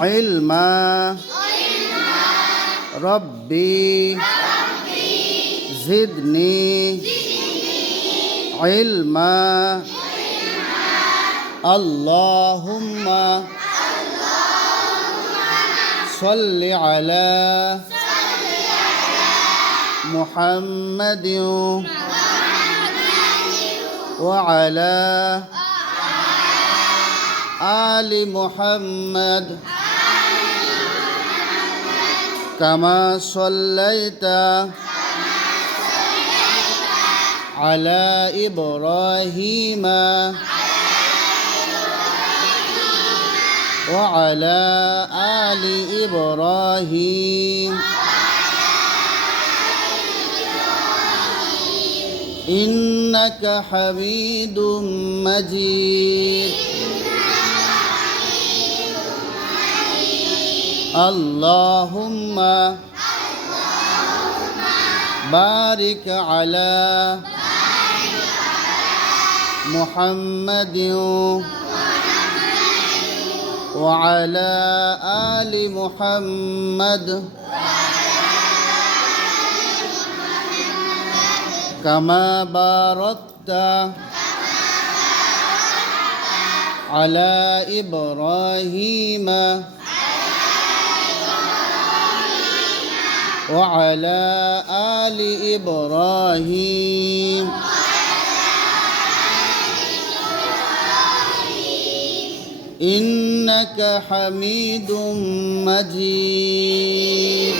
علما ربي زدني علما اللهم صل على محمد وعلى آل محمد كما صليت على إبراهيم وعلى آل إبراهيم إنك حميد مجيد اللهم بارك على محمد وعلى آل محمد كما باركت على إبراهيم وعلى آل إبراهيم إنك حميد مجيد